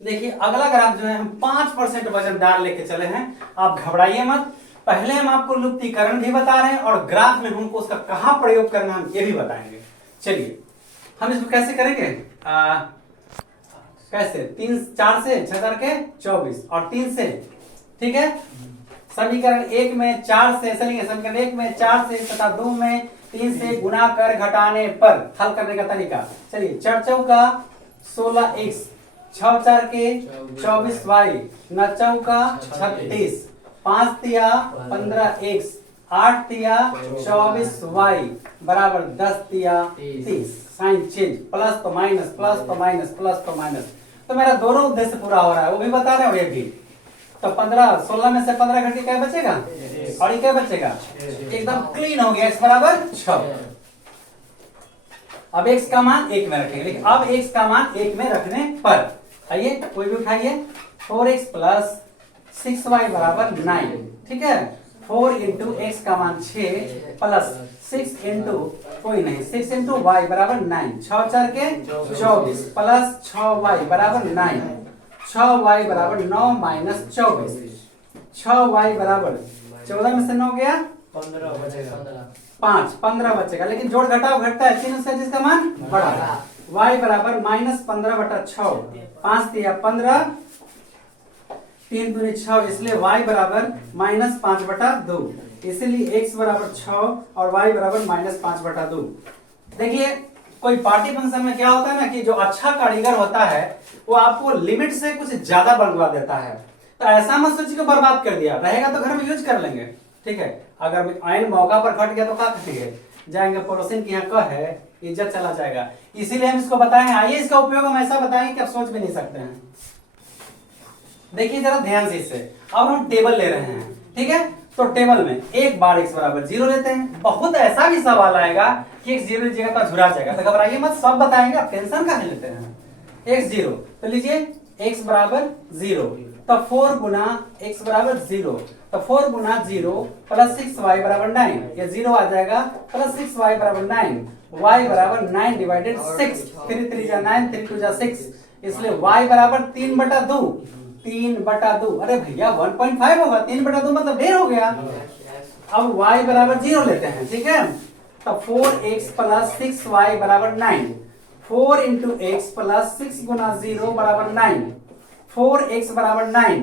देखिए अगला ग्राफ जो है हम 5% वजनदार लेके चले हैं। आप घबराइए मत, पहले हम आपको लुप्तीकरण भी बता रहे हैं और ग्राफ में हमको उसका कहाँ प्रयोग करना है हम ये भी बताएंगे। चलिए हम इसको कैसे करेंगे, कैसे 3 4 से 6 करके 24 और 3 से, ठीक है। समीकरण 1 में 4 से चलेंगे, समीकरण 1 में 4 से तथा 2 में 3 से गुना कर घटाने पर हल करने का तरीका। चलिए 4 चौका 16x, 6 4 के 24y, 9 चौका 36, 5 तिया 15x, 8 तिया 24y बराबर 10 तिया 30। साइन चेंज, प्लस तो माइनस, प्लस तो माइनस, प्लस तो माइनस। तो मेरा दोनों उद्देश्य पूरा हो रहा है, वो भी बता रहे हैं और ये भी। तो 15 16 में से 15 घट के क्या बचेगा, और ये क्या बचेगा, एकदम क्लीन हो गया, x बराबर 6। अब x का मान 1 में रखेंगे, लेकिन अब x का मान 1 में रखने पर आइए कोई भी उठाइए, 4x प्लस 6y बराबर 9, ठीक है। 4 इंटू एक्स का मान 6 प्लस 6 इंटू कोई नहीं 6 इंटू वाई बराबर 9, 6 4 के 24 प्लस 6y बराबर 9, 6y बराबर 9 माइनस 24, 6y बराबर 14 में से 9 गया 15 बचेगा, 15 बचेगा, लेकिन जोड़ घटाव घटता है, 3 उसका जिसका मान बड़ा। y बराबर माइनस 15/6, 5 दिया 15, 3 दूनी 6, इसलिए y बराबर माइनस 5/2, इसलिए x बराबर 6 और y बराबर माइनस 5/2। देखिए कोई पार्टी फंक्शन में क्या होता है ना कि जो अच्छा कारीगर होता है वो आपको लिमिट से कुछ ज्यादा बनवा देता है। तो ऐसा मत सोचिए कि बर्बाद कर दिया, रहेगा तो घर में यूज कर लेंगे, ठीक है। अगर आइन मौका पर घट गया तो क्या करेंगे, जाएंगे पड़ोसिन के यहाँ कह है, इज्जत चला जाएगा। इसीलिए हम इसको बताएंगे। आइए इसका उपयोग हम ऐसा बताएंगे कि आप सोच भी नहीं सकते हैं। देखिए जरा ध्यान से इसे, अब हम टेबल ले रहे हैं, ठीक है। तो टेबल में एक बार x बराबर 0 लेते हैं। बहुत ऐसा भी सवाल आएगा कि x 0 जगह पर झुरा जाएगा, तो घबराइए मत, सब बताएंगे, आप टेंशन काहे लेते हैं। x 0 तो लीजिए x बराबर 0, तो 4 गुना x बराबर 0, तो 4 गुना 0 प्लस 6y बराबर 9, ये 0 आ जाएगा, प्लस 6y बराबर 9, y बराबर 9 डिवाइडेड 6, 3 3 जा 9, 3 2 जा 6, इसलिए y बराबर 3/2, 3/2। अरे भैया 1.5 होगा, 3/2 मतलब ढेर हो गया। अब y बराबर 0 लेते हैं, ठीक है। तो 4x प्लस 6y बराबर 9, 4 इंटू एक्स प्लस 6 गुना 0 बराबर 9, 4x बराबर 9,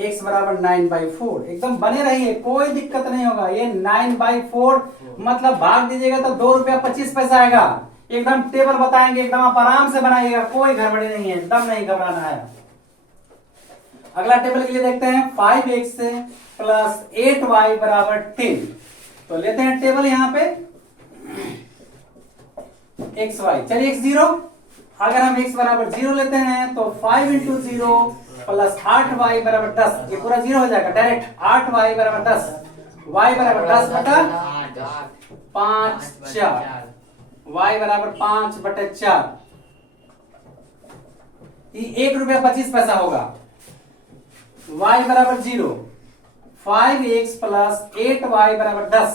x बराबर 9/4। एकदम बने रहिए, कोई दिक्कत नहीं होगा। ये 9/4 मतलब भाग दीजिएगा तो 2 रुपया 25 पैसा आएगा। एकदम टेबल बताएंगे, एकदम आप आराम से बनाइएगा, कोई गड़बड़ी नहीं है, एकदम नहीं घबराना है। अगला टेबल के लिए देखते हैं, 5x प्लस 8y बराबर 10। तो लेते हैं टेबल यहाँ पे xy, चलिए x 0, अगर हम x बराबर 0 लेते हैं तो 5 इंटू 0 प्लस 8y बराबर 10, ये पूरा 0 हो जाएगा डायरेक्ट, 8y बराबर 10, y बराबर 10/5 4, y बराबर 5/4, ये 1 रुपया 25 पैसा होगा। y बराबर 0, 5x प्लस 8y बराबर 10,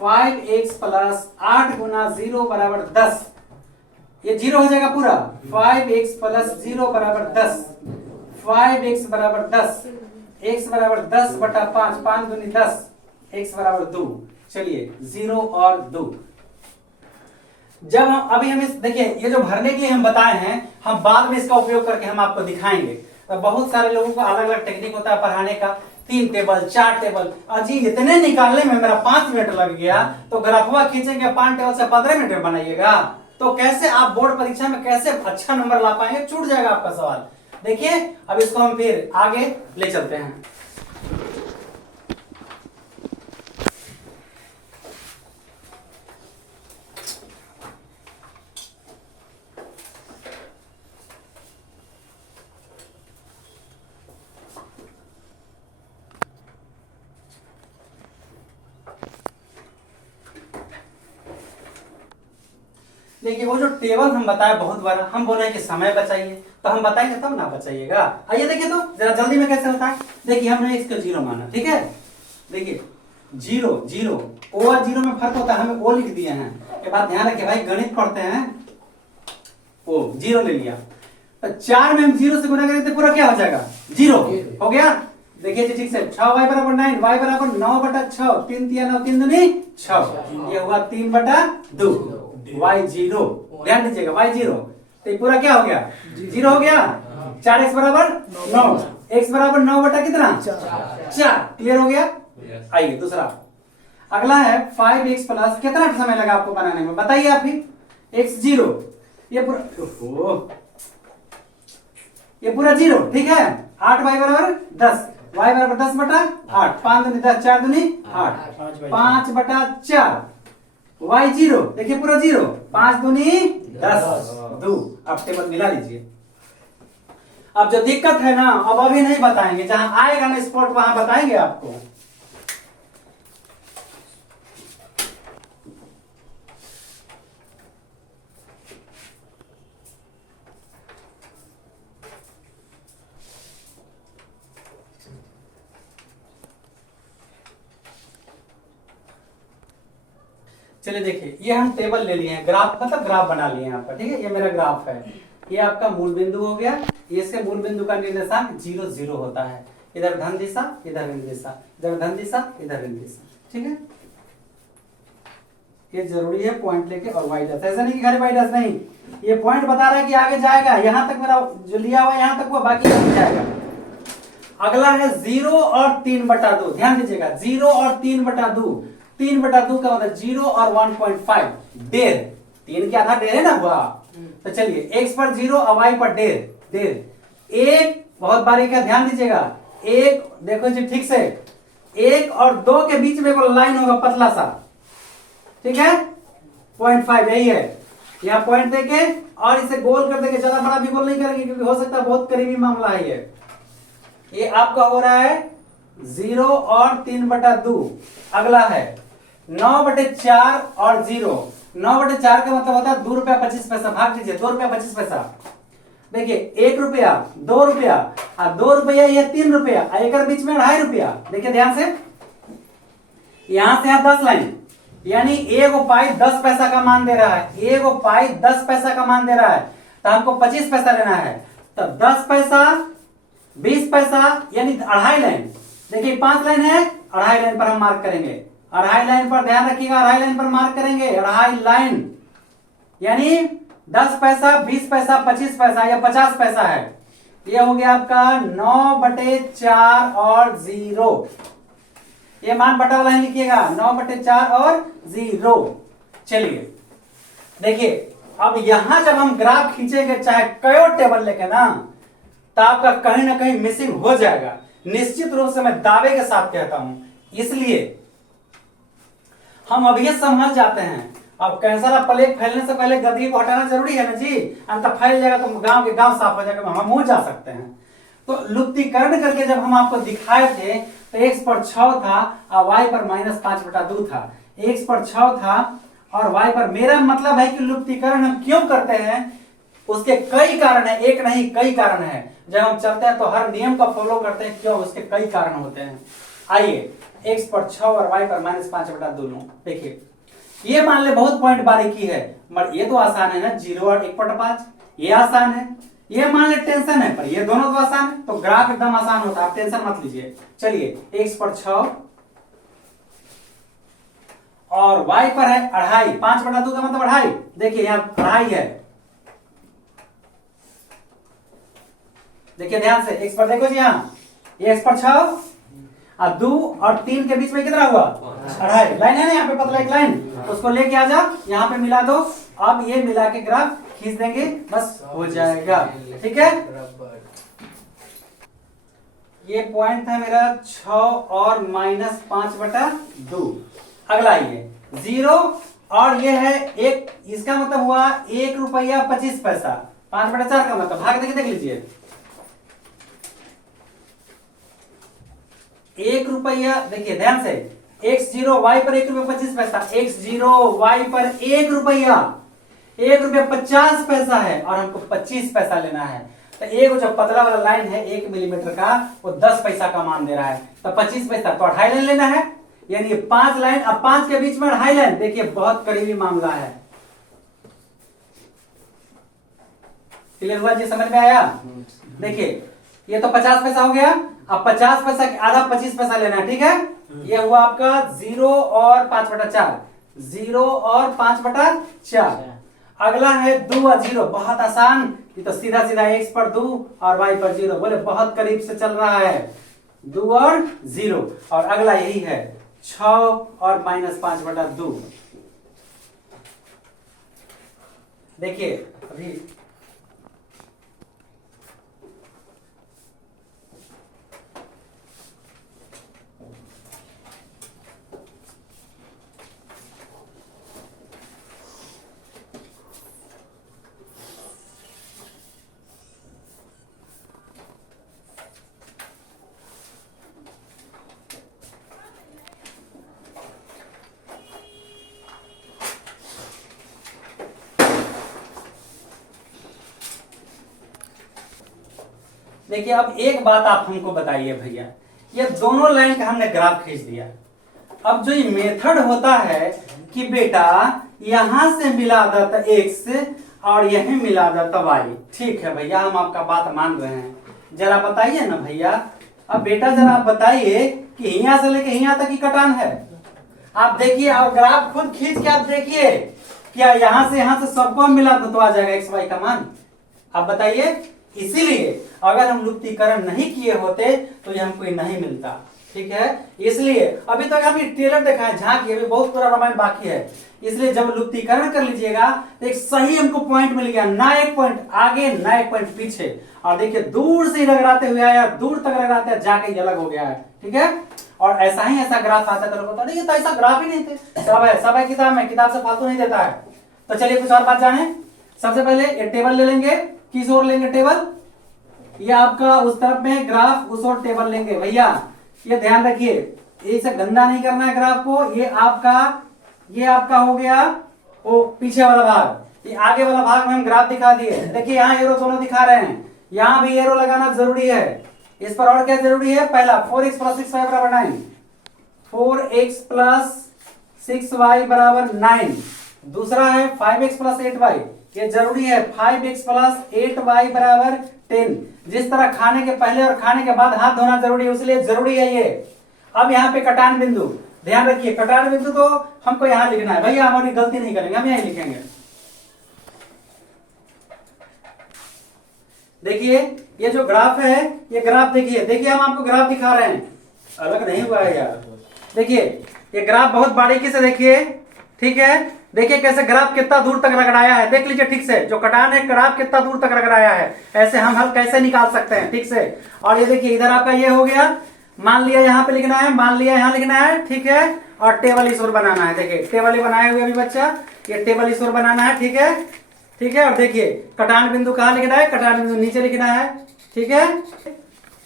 5x प्लस 8 गुना 0 बराबर 10, ये 0 हो जाएगा पूरा, 5x प्लस 0 बराबर 10, 5x बराबर 10, x बराबर 10/5, 5 दूनी 10, x बराबर 2। चलिए 0 और 2। जब हम अभी हम इस देखिए, ये जो भरने के लिए हम बताए हैं, हम बाद में इसका उपयोग करके हम आपको दिखाएंगे। तो बहुत सारे लोगों को अलग अलग टेक्निक होता है पढ़ाने का, 3 टेबल 4 टेबल, अजी इतने निकालने में मेरा 5 मिनट लग गया, तो ग्राफवा खींचेंगे 5 टेबल से 15 मिनट में बनाइएगा, तो कैसे आप बोर्ड परीक्षा में कैसे अच्छा नंबर ला पाएंगे, छूट जाएगा आपका सवाल। देखिए अब इसको हम फिर आगे ले चलते हैं। देखिए वो जो टेबल हम बताए बहुत बड़ा, हम बोले कि समय बचाइए, तो हम बताएंगे तब ना बचाइएगा। आइए देखिए तो जरा जल्दी में कैसे होता है। देखिए हमने इसको 0 माना, ठीक है। देखिए 0 0 ओ और 0 में फर्क होता है, हमें ओ लिख दिए हैं। ये बात ध्यान रखिए भाई, गणित पढ़ते हैं। ओ 0 ले लिया, तो 4 में हम 0 से गुना करें तो पूरा क्या हो जाएगा? 0 हो गया। देखिए जी ठीक से 6y बराबर 9, y बराबर 9/6, 3 तिया 9, 3 दूनी 6, ये हुआ 3/2, y 0। ध्यान दीजिएगा y 0, तो ये पूरा क्या हो गया? 0 हो गया। 4x बराबर 9, x बराबर 9 बटा कितना? 4। क्लियर हो गया? आइए दूसरा, अगला है 5x प्लस, कितना समय लगा आपको बनाने में बताइए आप ही? x 0, ये पूरा 0, ठीक है। 8y बराबर 10, y बराबर 10/8, 5 दूनी 10, 4 दूनी 8, 5/4, y 0, देखिए पूरा 0, 5 दूनी 10, 2। अब टेबल मिला लीजिए। अब जो दिक्कत है ना, अब अभी नहीं बताएंगे, जहां आएगा ना स्पॉट वहां बताएंगे आपको। चलिए देखिए, ये हम टेबल ले लिए हैं, ग्राफ मतलब ग्राफ बना लिए हैं आपका, ठीक है। ये मेरा ग्राफ है, ये आपका मूल बिंदु हो गया। इसके मूल बिंदु का निर्देशांक 0 0 होता है। इधर धन दिशा, इधर ऋण दिशा, इधर धन दिशा, इधर ऋण दिशा, ठीक है। ये जरूरी है पॉइंट लेके और वाई डैश, ऐसा नहीं कि खाली वाई डैश नहीं, ये पॉइंट बता रहा है कि आगे जाएगा, यहां तक मेरा जो लिया हुआ यहां तक हुआ, बाकी नहीं जाएगा। अगला है 0 और 3/2, ध्यान दीजिएगा 0 और 3/2, 3/2 का मतलब 0 और 1.5, 1.5, 3 के आधा 1.5 है ना हुआ। तो चलिए x पर 0 और y पर 1.5, एक बहुत बारीक है, ध्यान दीजिएगा। एक देखो जी ठीक से, 1 और 2 के बीच में कोई लाइन होगा पतला सा, ठीक है, 0.5 यही है। यहाँ पॉइंट देके और इसे गोल कर देंगे, ज्यादा बड़ा भी गोल नहीं करेंगे क्योंकि हो सकता है बहुत करीबी मामला है ये आपका हो रहा है 0 और 3/2। अगला है 9/4 और 0, 9/4 का मतलब होता है 2 रुपया 25 पैसा, भाग दीजिए 2 रुपया 25 पैसा। देखिए 1 रुपया, 2 रुपया, 2 रुपया, ये 3 रुपया, एक बीच में 2.5 रुपया। देखिए ध्यान से, यहां से यहां 10 लाइन, यानी एगो पाई 10 पैसा का मान दे रहा है, एगो पाई 10 पैसा का मान दे रहा है, तो हमको 25 पैसा लेना है। तो 10 पैसा, 20 पैसा, यानी 2.5 लाइन। देखिए 5 लाइन है, 2.5 लाइन पर हम मार्क करेंगे, 2.5 लाइन पर ध्यान रखिएगा, 2.5 लाइन पर मार्क करेंगे, 2.5 लाइन, यानी 10 पैसा, 20 पैसा, 25 पैसा या 50 पैसा है। ये हो गया आपका 9/4 और 0, ये मान बटा वाला ही लिखिएगा, 9/4 और 0। चलिए देखिए, अब यहां जब हम ग्राफ खींचेंगे चाहे कयो टेबल लेके ना, तो आपका कहीं ना कहीं मिसिंग हो जाएगा, निश्चित रूप से मैं दावे के साथ कहता हूं। इसलिए हम अभी संभल जाते हैं। अब कैंसर प्लेग फैलने से पहले गंदगी को हटाना जरूरी है ना जी, अंत फैल जाएगा तो गांव के गांव साफ हो जाएगा, हम हो जा सकते हैं। तो लुप्तीकरण करके जब हम आपको दिखाए थे तो x पर 6 था और y पर -5/2 था, x पर 6 था और y पर, मेरा मतलब है कि लुप्तीकरण हम क्यों करते हैं, उसके कई कारण है, एक नहीं कई कारण है। जब हम चलते हैं तो हर नियम का फॉलो करते हैं, क्यों, उसके कई कारण होते हैं। आइए x पर 6 और y पर -5/2 लो। देखिए ये मान ले बहुत पॉइंट बारीकी है, मगर ये तो आसान है ना, 0 और 1/5, ये आसान है। ये मान ले टेंशन है, पर ये दोनों तो आसान है, तो ग्राफ एकदम आसान होता है, आप टेंशन मत लीजिए। चलिए x पर 6 और y पर है 2.5, 5/2 का मतलब 2.5, देखिए यहाँ 2.5 है। देखिए ध्यान से, x पर देखो जी, यहाँ ये x पर 6 और 2 और 3 के बीच में कितना हुआ 2.5 लाइन है ना, यहाँ पे पतला एक लाइन, उसको लेके आ जा, यहाँ पे मिला दो। अब ये मिला के ग्राफ खींच देंगे, बस हो जाएगा, ठीक है। ये पॉइंट था मेरा 6 और -5/2। अगला ये 0 और ये है 1, इसका मतलब हुआ 1 रुपया 25 पैसा, 5/4 का मतलब भाग देख लीजिए, 1 रुपया, देखिए ध्यान से, x0 y पर 1 रुपया 25 पैसा, x0 y पर 1 रुपया, 1 रुपया 50 पैसा है और हमको 25 पैसा लेना है। तो एक जो पतला वाला लाइन है 1 मिलीमीटर का, वो 10 पैसा का मान दे रहा है, तो 25 पैसा, तो 2.5 लाइन लेना है, यानी 5 लाइन, अब 5 के बीच में 2.5 लाइन। देखिए बहुत करीबी मामला है, क्लियर हुआ जी, समझ में आया? देखिए ये तो 50 पैसा हो गया। अब 50 पैसा के आधा 25 पैसा लेना है, ठीक है? ये हुआ आपका 0 और 5/4, 0 और 5/4। अगला है 2 और 0, बहुत आसान, ये तो सीधा सीधा x पर 2 और y पर 0, बोले बहुत करीब से चल रहा है, 2 और 0। और अगला यही है 6 और -5/2। देखिए अभी देखिए अब एक बात आप हमको बताइए भैया, ये दोनों लाइन का हमने ग्राफ खींच दिया। अब जो ये मेथड होता है कि बेटा यहां से मिला देता x और यही मिला देता y, ठीक है भैया, हम आपका बात मान रहे हैं। जरा बताइए ना भैया, अब बेटा जरा आप बताइए कि यहाँ से लेके यहाँ तक ही कटान है। आप देखिए और ग्राफ खुद खींच के आप देखिए, क्या यहां से सबको मिला दो तो आ जाएगा एक्स वाई का मान? आप बताइए। इसीलिए अगर हम लुप्तीकरण नहीं किए होते तो ये हमको नहीं मिलता, ठीक है? इसलिए अभी तक हमने टेलर देखा है, झांकी, अभी बहुत पूरा रामायण बाकी है। इसलिए जब लुप्तीकरण कर लीजिएगा तो एक सही हमको पॉइंट मिल गया, ना एक पॉइंट आगे ना एक पॉइंट पीछे। और देखिए दूर से रगड़ाते हुए आया, दूर तक रगड़ाते जाके ये अलग हो गया है, ठीक है? और ऐसा ग्राफ आता है तो नहीं, ये तो ऐसा ग्राफ ही नहीं थे, सब है किताब में, किताब से फालतू नहीं देता है। तो चलिए कुछ और बात जाने। सबसे पहले ये टेबल ले लेंगे, किस ओर लेंगे टेबल? ये आपका उस तरफ में ग्राफ, उस ओर टेबल लेंगे भैया। ये ध्यान रखिए, इसे गंदा नहीं करना है ग्राफ को। ये आपका हो गया वो पीछे वाला भाग, ये आगे वाला भाग में हम ग्राफ दिखा दिए। देखिए यहाँ एरो दोनों दिखा रहे हैं, यहाँ भी एरो लगाना जरूरी है। इस पर और क्या जरूरी है? पहला 4x + 6y = 9, 4x + 6y = 9। दूसरा है 5x + 8y, ये जरूरी है, 5x + 8y = 10। जिस तरह खाने के पहले और खाने के बाद हाथ धोना जरूरी है, इसलिए जरूरी है ये। अब यहाँ पे कटान बिंदु ध्यान रखिए, कटान बिंदु तो हमको यहाँ लिखना है भैया, हमारी गलती नहीं करेंगे, हम यही लिखेंगे। देखिए ये जो ग्राफ है, ये ग्राफ देखिए हम आपको ग्राफ दिखा रहे हैं, अलग नहीं हुआ है यार। देखिए ये ग्राफ बहुत बारीकी से देखिए, ठीक है? देखिए कैसे ग्राफ कितना दूर तक रगड़ाया है, देख लीजिए ठीक से, जो कटान है ग्राफ कितना दूर तक रगड़ाया है। ऐसे हम हल कैसे निकाल सकते हैं ठीक से। और ये देखिए इधर आपका ये हो गया, मान लिया यहाँ पे लिखना है, मान लिया यहाँ लिखना है, ठीक है? और टेबल इस ओर बनाना है। देखिए टेबल ही बनाए हुए अभी बच्चा, ये टेबल इस ओर बनाना है, ठीक है? ठीक है? और देखिए कटान बिंदु कहाँ लिखना है? कटान बिंदु नीचे लिखना है, ठीक है?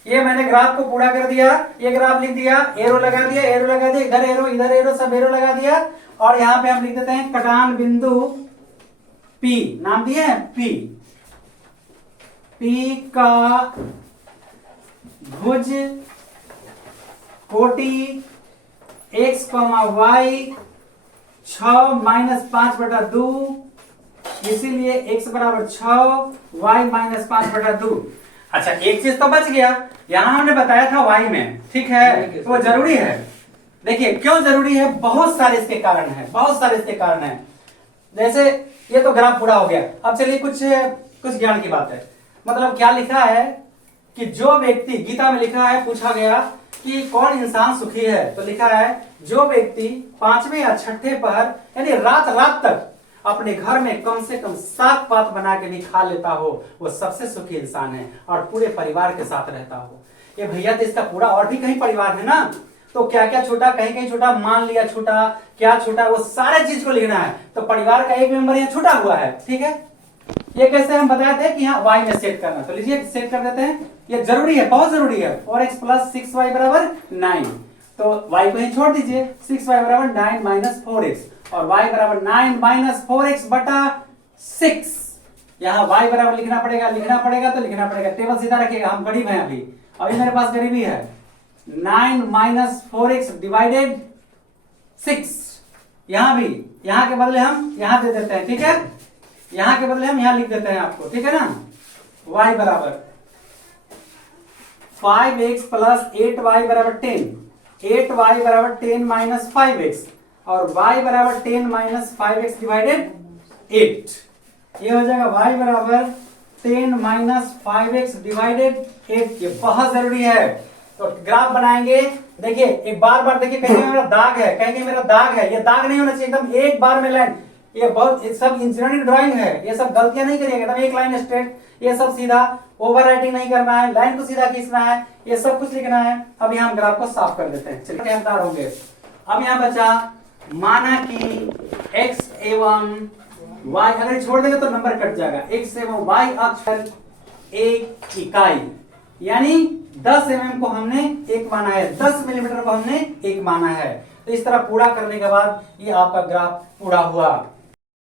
ये मैंने ग्राफ को पूरा कर दिया, ये ग्राफ लिख दिया, एरो लगा दिया, इधर एरो सब एरो लगा दिया। और यहाँ पे हम लिख देते हैं कटान बिंदु P, नाम दिए हैं P का भुज कोटि x, y 6 - 5/2, इसीलिए x = 6, y - 5/2। अच्छा एक चीज तो बच गया, यहां हमने बताया था y में, ठीक है? तो वो जरूरी है। देखिए क्यों जरूरी है? बहुत सारे इसके कारण है, जैसे ये तो ग्राफ पूरा हो गया। अब चलिए कुछ ज्ञान की बात है। मतलब क्या लिखा है कि जो व्यक्ति, गीता में लिखा है, पूछा गया कि कौन इंसान सुखी है, तो लिखा है जो व्यक्ति 5वें या 6ठे पहर यानी रात तक अपने घर में कम से कम 7 पात बना के भी खा लेता हो, वो सबसे सुखी इंसान है, और पूरे परिवार के साथ रहता हो। ये भैया तो इसका पूरा और भी कहीं परिवार है ना, तो क्या क्या छूटा, कहीं छूटा, मान लिया छूटा, क्या छूटा, वो सारे चीज को लिखना है। तो परिवार का एक मेंबर यहाँ छूटा हुआ है, ठीक है? ये कैसे हम बताए थे कि यहाँ y में सेट करना, तो लीजिए सेट कर देते हैं। ये जरूरी है, बहुत जरूरी है। 4x + 6y = 9, तो y को ही छोड़ दीजिए, 6y = 9 - 4x, और y = 9 - 4x / 6। यहाँ y बराबर लिखना पड़ेगा। टेबल सीधा रखिएगा, हम गरीब हैं अभी मेरे पास गरीबी है। 9 - 4x / 6। यहाँ के बदले हम यहाँ दे देते हैं, ठीक है? यहाँ के बदले हम यहाँ लिख देते हैं आपको, ठीक है ना? y बराबर 5x प्लस 8y बराबर 10, 8y बराबर 10 माइनस 5x और y बराबर 10 माइनस 5x डिवाइडेड 8। ये हो जाएगा y बराबर 10 माइनस 5x डिवाइडेड 8। ये बहुत जरूरी है। तो ग्राफ बनाएंगे, देखिए एक बार देखिए, कहीं मेरा दाग है, कहीं मेरा दाग है, ये दाग नहीं होना चाहिए, एकदम एक बार में लाइन। ये बहुत सब इंजीनियरिंग ड्राइंग है, ये सब गलतियां नहीं करिएगा, एकदम एक लाइन स्ट्रेट, ये सब सीधा, ओवर राइटिंग नहीं करना है, लाइन को सीधा खींचना है, ये सब कुछ लिखना है। अब यहाँ हम ग्राफ को साफ कर देते हैं, चलिए समझदार होंगे। अब यहाँ बचा माना कि x एवं y, अगर छोड़ देंगे तो नंबर कट जाएगा, x एवं y अक्ष पर एक इकाई, यानी 10 mm को हमने एक माना है, 10 मिलीमीटर को हमने एक माना है। तो इस तरह पूरा करने के बाद ये आपका ग्राफ पूरा हुआ।